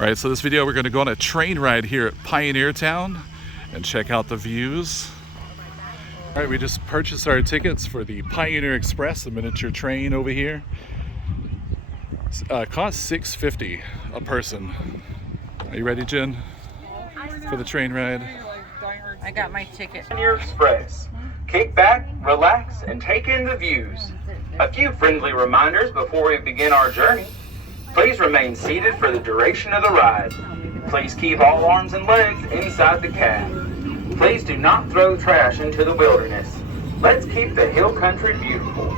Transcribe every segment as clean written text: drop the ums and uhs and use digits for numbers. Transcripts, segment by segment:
All right, so this video we're going to go on a train ride here at Pioneer Town and check out the views. All right, we just purchased our tickets for the Pioneer Express, a miniature train over here. Cost $6.50 a person. Are you ready, Jen, for the train ride? I got my ticket. Pioneer Express. Kick back, relax, and take in the views. A few friendly reminders before we begin our journey. Please remain seated for the duration of the ride. Please keep all arms and legs inside the cab. Please do not throw trash into the wilderness. Let's keep the hill country beautiful.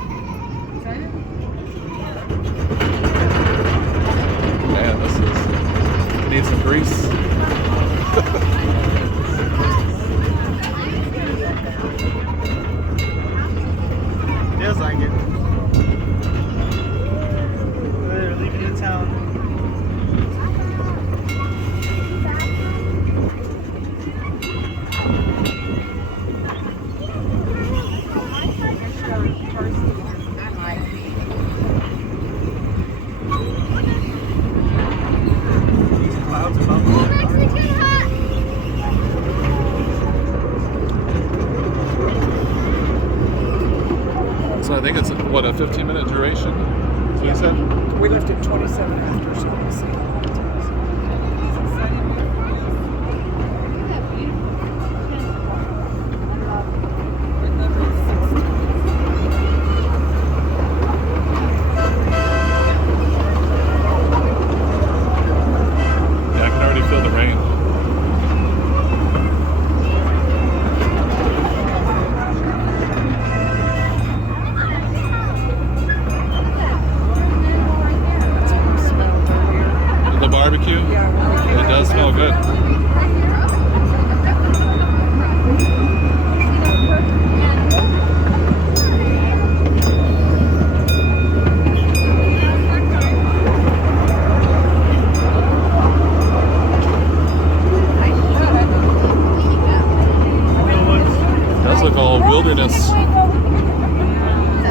Man, this is, needs some grease. Feels like it. They're leaving the town. So I think it's, what, a 15-minute duration? That's what you said? We left at 27 after, so we'll see how long it takes. Yeah, I can already feel the rain. The barbecue? It does smell good. It does look all wilderness. A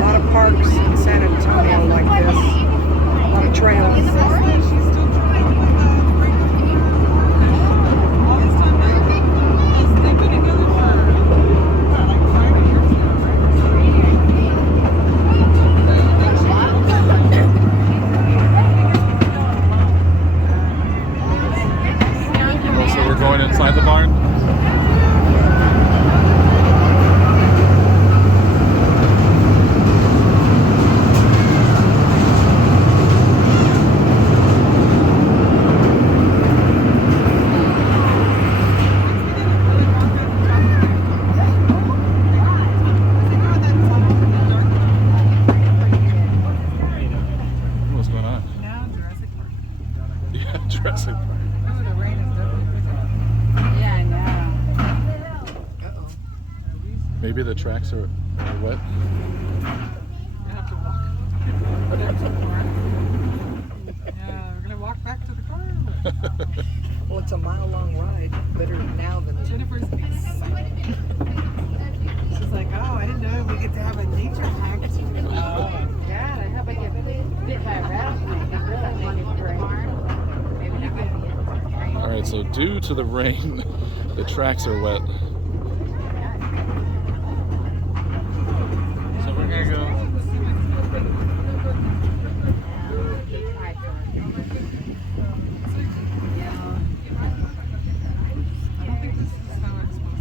lot of parks in San Antonio like this. A lot of trails. So we're going inside the barn. What's going on? Now Jurassic Park. Yeah, Jurassic Park. Oh, the rain is definitely. Yeah, I know. Uh-oh. Maybe the tracks are wet. I have to walk back to the car. Yeah, we're gonna walk back to the car. Well, it's a mile-long ride. Better now than Jennifer's excited. She's like, oh, I didn't know we get to have a nature act. Oh. Yeah, I hope I get bit by a rattlesnake. I really think it's great. Maybe that might be it. All right, so due to the rain, the tracks are wet. So we're gonna go.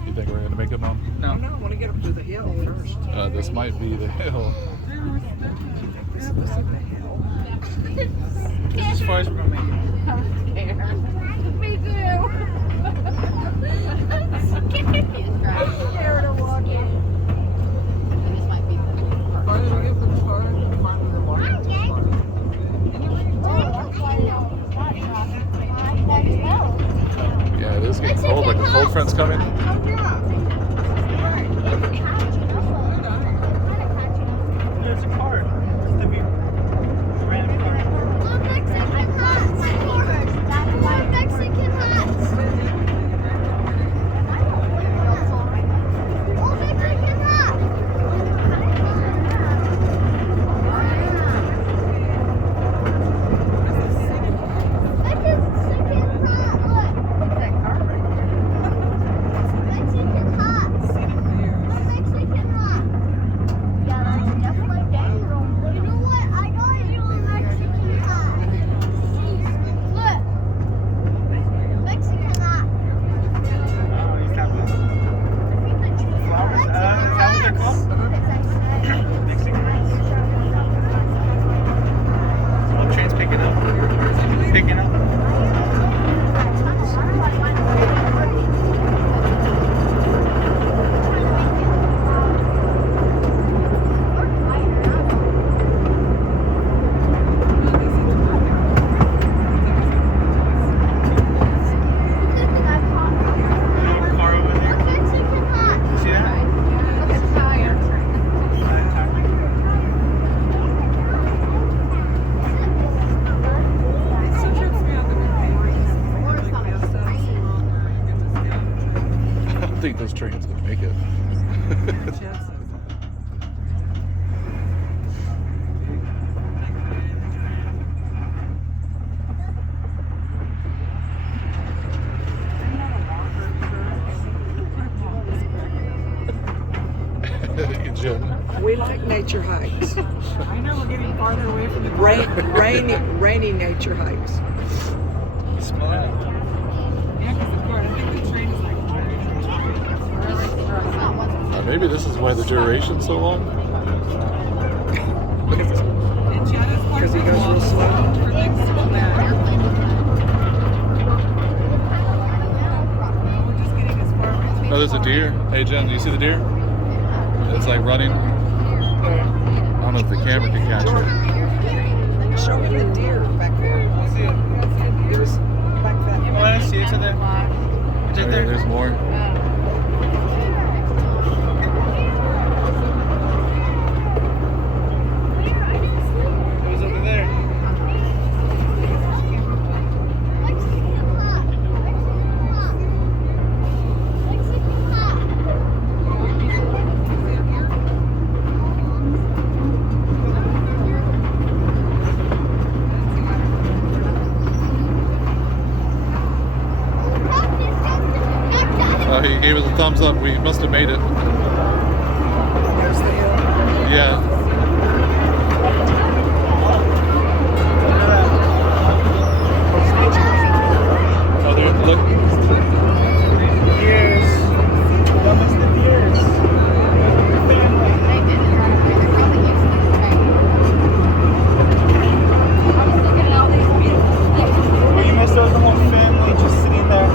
You think we're gonna make it, Mom? No, I want to get up to the hill first. This might be the hill. This isn't the hill. This is as far as we're gonna make it. I'm scared. Me too. I'm scared to walk in. This might be the Farther away from the car, the farther the water gets farther. Yeah, it is getting cold. Like the cold front's coming. There's a car. It's the view. Random car. Mexican hot. think this train's gonna make it. Chances. Jen. We like nature hikes. I know we're getting farther away from the Rainy nature hikes. Smile. Yeah, because of course, I think the train is like Maybe this is why the duration's so long. Because he goes real slow. Oh, there's a deer. Hey Jen, do you see the deer? It's like running. I don't know if the camera can catch it. Show me the deer back there. See it. There's back that. You want to see it to there? It's right there. There's more. It was over there. He gave us a thumbs up. We must have made it. There's the hill. Yeah. Oh, there, look. Deers. That was the deers. Oh, you missed out the whole family just sitting there.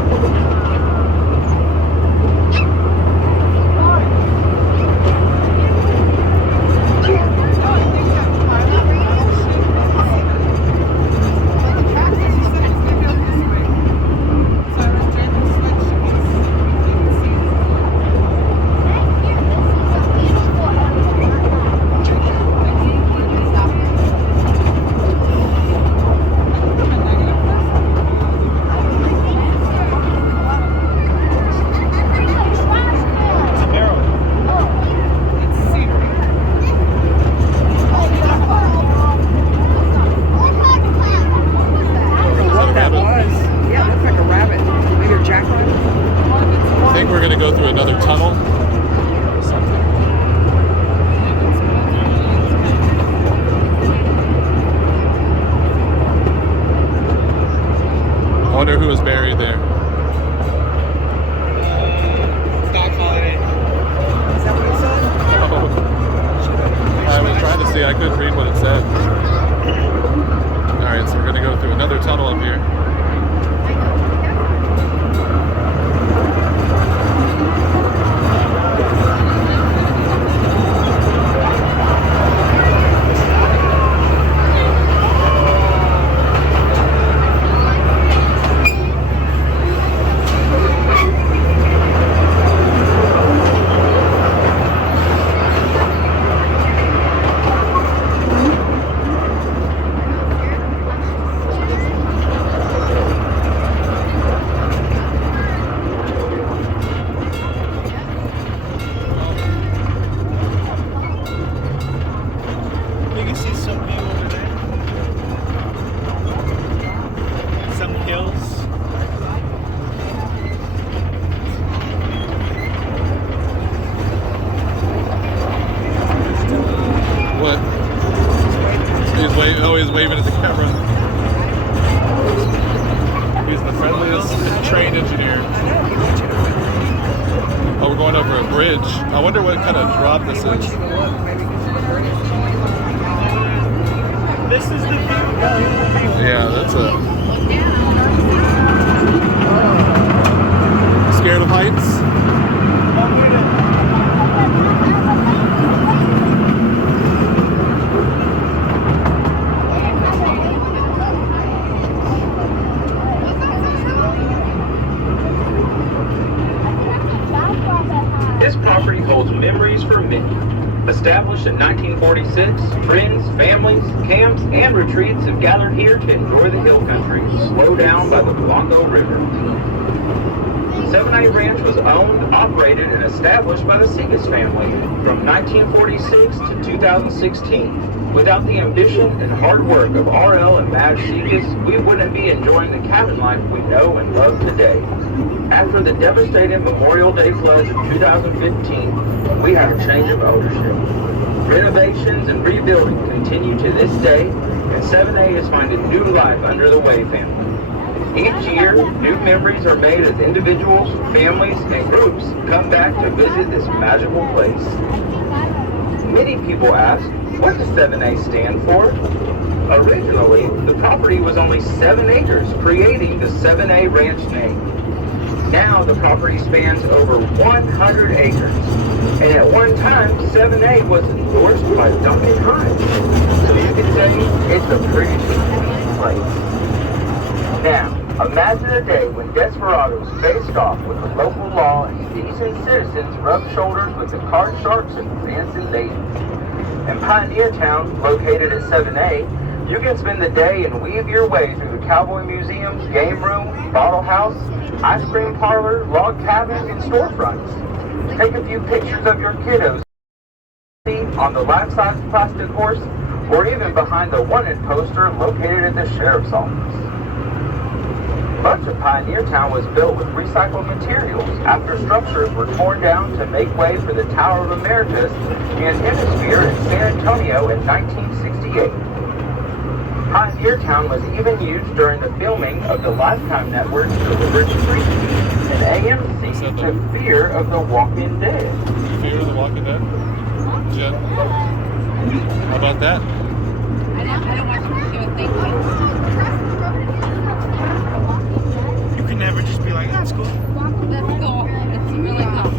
I wonder who was buried there. Stock holiday. Is that what it said? I was trying to see, I couldn't read what it said. Alright, so we're going to go through another tunnel up here. You can see some view over there. Some hills. What? He's waving at the camera. He's the friendliest train engineer. Oh, we're going over a bridge. I wonder what kind of drop this is. This is the view. Yeah, that's a... Scared of heights? This property holds memories for many. Established in 1946, friends, families, camps, and retreats have gathered here to enjoy the hill country, slowed down by the Blanco River. 7A Ranch was owned, operated, and established by the Segas family from 1946 to 2016. Without the ambition and hard work of RL and Madge Segas, we wouldn't be enjoying the cabin life we know and love today. After the devastating Memorial Day floods of 2015, we had a change of ownership. Renovations and rebuilding continue to this day, and 7A is finding new life under the Way family. Each year, new memories are made as individuals, families, and groups come back to visit this magical place. Many people ask, what does 7A stand for? Originally, the property was only 7 acres, creating the 7A Ranch name. Now the property spans over 100 acres, and at one time, 7A was endorsed by Duncan Hines. So you could say it's a pretty place. Now, imagine a day when desperados faced off with the local law and seasoned citizens rubbed shoulders with the card sharks and fancy ladies. In Pioneer Town, located at 7A, you can spend the day and weave your way through the Cowboy Museum, game room, bottle house, ice cream parlor, log cabin, and storefronts. Take a few pictures of your kiddos on the life-size plastic horse, or even behind the wanted poster located at the sheriff's office. Much of Pioneer Town was built with recycled materials after structures were torn down to make way for the Tower of Americas and Hemisphere in San Antonio in 1968. Pioneer Town was even used during the filming of the Lifetime Network's Deliberate Street and AMC to Fear of the Walking Dead. Fear of the Walking Dead? Jen? How about that? I don't watch them do a thing. You can never just be like, that's cool. That's cool. It's really cool.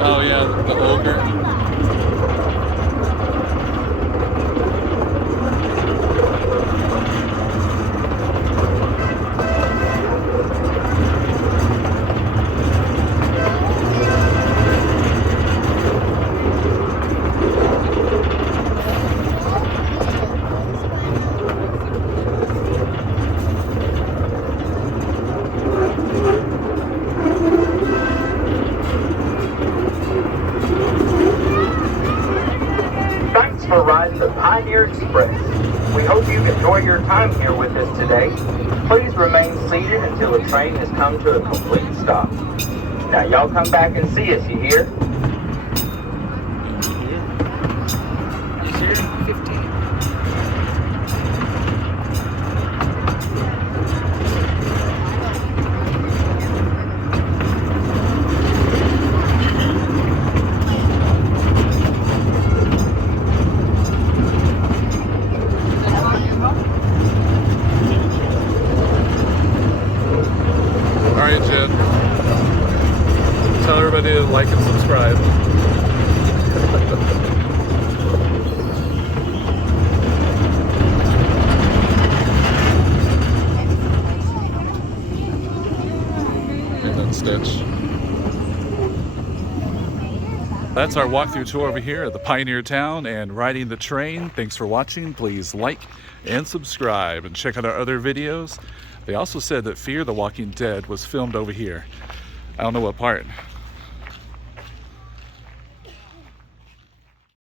Oh yeah, the ogre. For riding the Pioneer Express. We hope you enjoy your time here with us today. Please remain seated until the train has come to a complete stop. Now y'all come back and see us, you hear? Is there 15? Alright, Jen. Tell everybody to like and subscribe. And then Stitch. That's our walkthrough tour over here at the Pioneer Town and riding the train. Thanks for watching. Please like and subscribe and check out our other videos. They also said that Fear the Walking Dead was filmed over here. I don't know what part.